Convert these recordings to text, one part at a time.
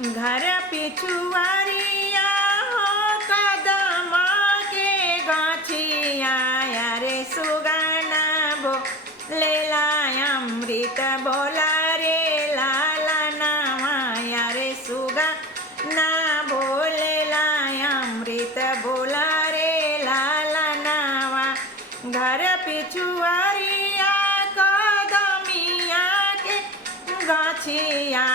घर पिछुआरिया हो कदम के गाछिया रे सुगना बोलेला अमृत बोला रे लाला नामा रे सुगना बोलेला अमृत बोला रे लाला नावा घर पिछुआरिया कदमिया के गाछिया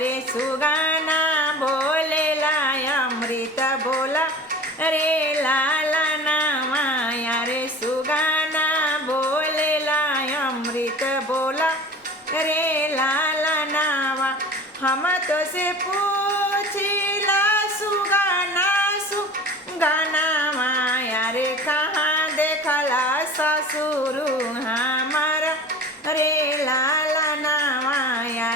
रे सुगना बोलेला अमृत बोला रे लाला नामा रे सुगना बोलेला अमृत बोला रे लाला नावा हम तो से पूछिला सुगना सुगना माया रे कहाँ देखला ससुरु हमारा रे लाला नामा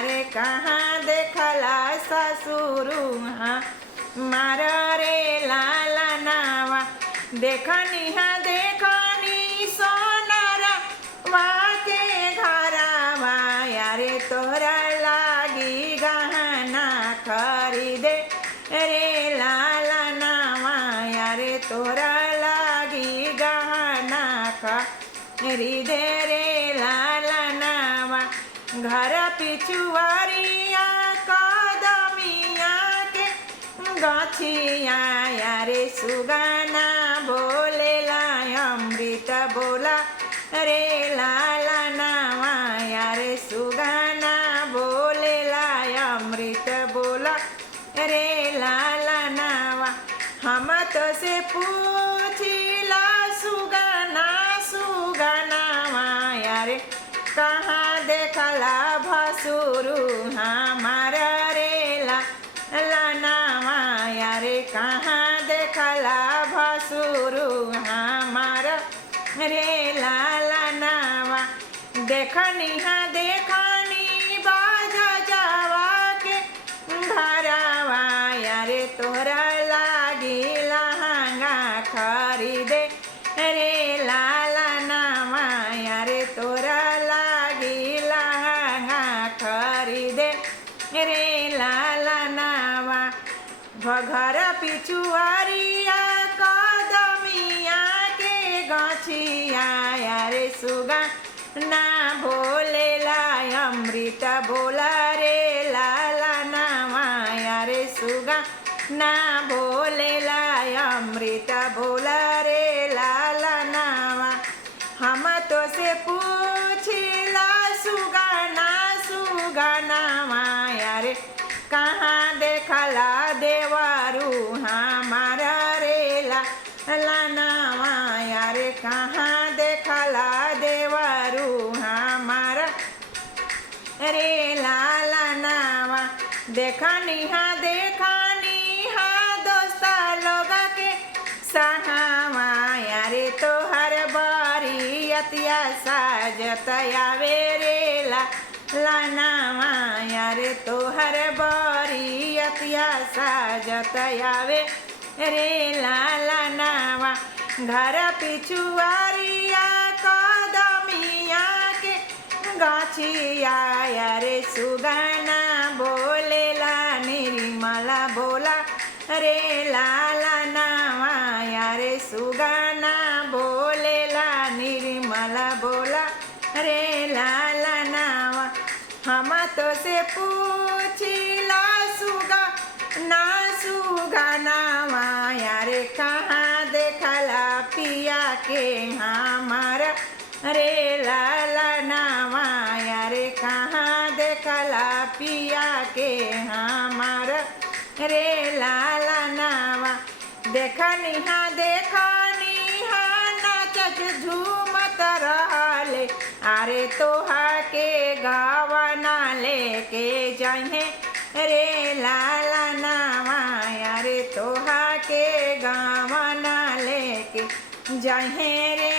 रे कहाँ देखला ससुरु हमारा रे लाला नावा देखनी सोनारा वाके घरवा रे तोरा लागी गहना खरीदे रे लाला नामा रे तोरा लागी गहना खरीदे रे लाला नामा घर पिछुआरिया कदमिया के गाछिया रे सुगना बोलेला अमृत बोला रे लाला नामा रे सुगना बोलेला अमृत बोला रे लाला नावा हम तो से पूछिला सुगना माया रे कहाँ देखला भसुरु हमारा रे लाला नामा रे कहाँ देखला भसुरु हमारा रे लाला नावा देखनी बाजा जावा के घरवा रे तोरा लागी लहंगा खरीदे रे लाला नामा रे तोरा लागी लहंगा खरीदे रे लाला नावा घर पिछुआरिया कदमिया के गाछिया रे सुगना बोलेला अमृत बोला रे लाला नामा रे सुगना बोलेला अमृत बोला रे लाला नामा हम तो से पूछिला सुगना माया रे कहाँ देखला देवारू हमारा रे लाला नामा रे कहाँ देखला देवारू हमारा रे लाला नामा देखनी दोस्ता लोग के सहावा रे तोहर बरियतिया साजत आवे रे लाला नामा रे तोहर बरियतिया साजत आवे रे लाला नामा घर पिछुआरिया कदमिया के गाछिया रे सुगना बोलेला निर्मला बोला रे लाला नामा रे सुगना बोलेला निर्मला बोला रे लाला नामा हम तो से पूछिला सुगना माया रे कहाँ देखला पिया के हमारा रे लाला नामा रे कहाँ देखला पिया के हमारा रे लाला नामा देखनी नाचत झूमत रहले अरे तोहा के गावना लेके जाहे रे लाला नामा रे तोहा के गावना लेके जाहे रे